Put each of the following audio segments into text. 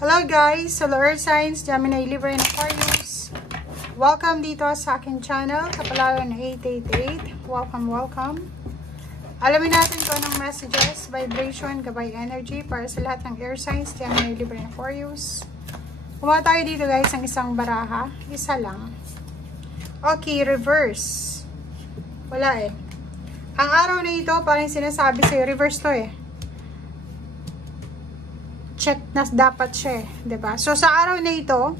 Hello guys, Solar Earth Signs, Gemini, Libra, and Aquarius. Welcome dito sa aking channel, Kapalaran 888. Welcome. Alamin natin kung anong messages, vibration, gabay energy para sa lahat ng air signs, Gemini, Libra, and Aquarius. Kumuha tayo dito guys ng isang baraha. Isa lang. Okay, reverse. Wala eh. Ang araw na ito, parang sinasabi sa'yo, reverse to eh. Check na dapat siya eh. Diba? So, sa araw na ito,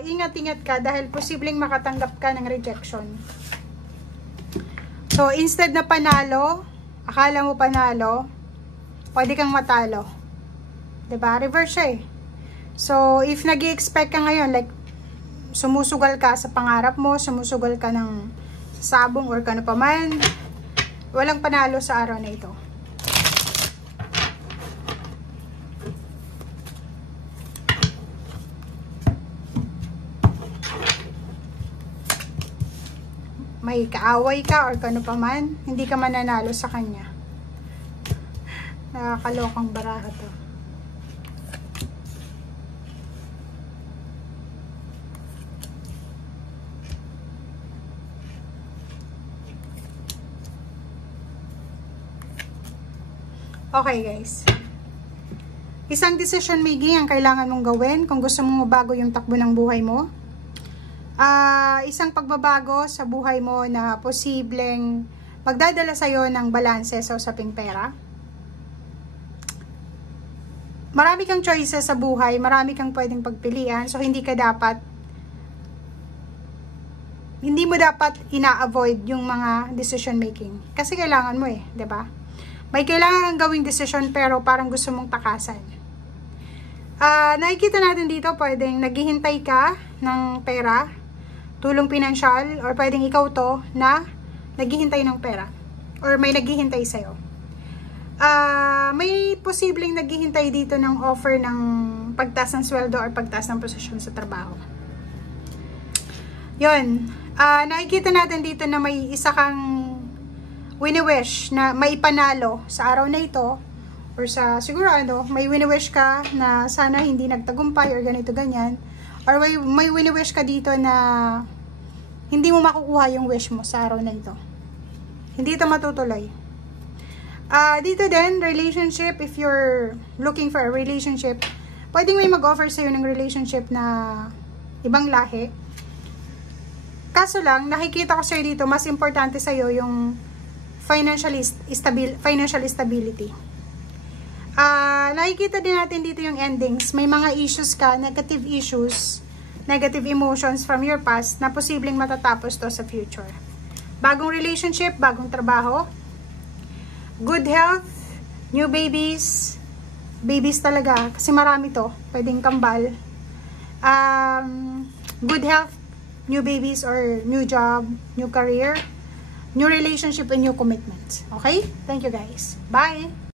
ingat-ingat ka dahil posibleng makatanggap ka ng rejection. So, instead na panalo, akala mo panalo, pwede kang matalo. Diba? Reverse siya eh. So, if nag-i-expect ka ngayon, like, sumusugal ka sa pangarap mo, sumusugal ka ng sabong or kano pa man, walang panalo sa araw na ito. May kaaway ka or kano pa man, hindi ka mananalo sa kanya. Nakakalokang baraha to. Okay guys. Isang decision making ang kailangan mong gawin kung gusto mong mabago yung takbo ng buhay mo. Isang pagbabago sa buhay mo na posibleng magdadala sa'yo ng balanse sa usaping pera. Marami kang choices sa buhay, marami kang pwedeng pagpilian, so hindi mo dapat ina-avoid yung mga decision making. Kasi kailangan mo eh, 'di ba? May kailangan kang gawing decision pero parang gusto mong takasan. Nakikita natin dito, pwedeng naghihintay ka ng pera, tulong pinansyal, or pwedeng ikaw to na naghihintay ng pera or may naghihintay sa'yo. May posibleng naghihintay dito ng offer ng pagtaas ng sweldo or pagtaas ng posisyon sa trabaho. Yun. Nakikita natin dito na may isa kang wini-wish na may panalo sa araw na ito or sa sigurado, may wini-wish ka na sana hindi nagtagumpay or ganito ganyan, or may wini-wish ka dito na hindi mo makukuha yung wish mo sa araw na ito. Hindi ito matutuloy. Dito din, relationship, if you're looking for a relationship, pwedeng may mag-offer sa'yo ng relationship na ibang lahi. Kaso lang, nakikita ko sa'yo dito, mas importante sa'yo yung financial stability. Nakikita din natin dito yung endings. May mga issues ka, negative issues, negative emotions from your past na posibleng matatapos to sa future. Bagong relationship, bagong trabaho, good health, new babies talaga, kasi marami to, pwedeng kambal. Good health, new babies or new job, new career, new relationship, and new commitment. Okay? Thank you guys. Bye!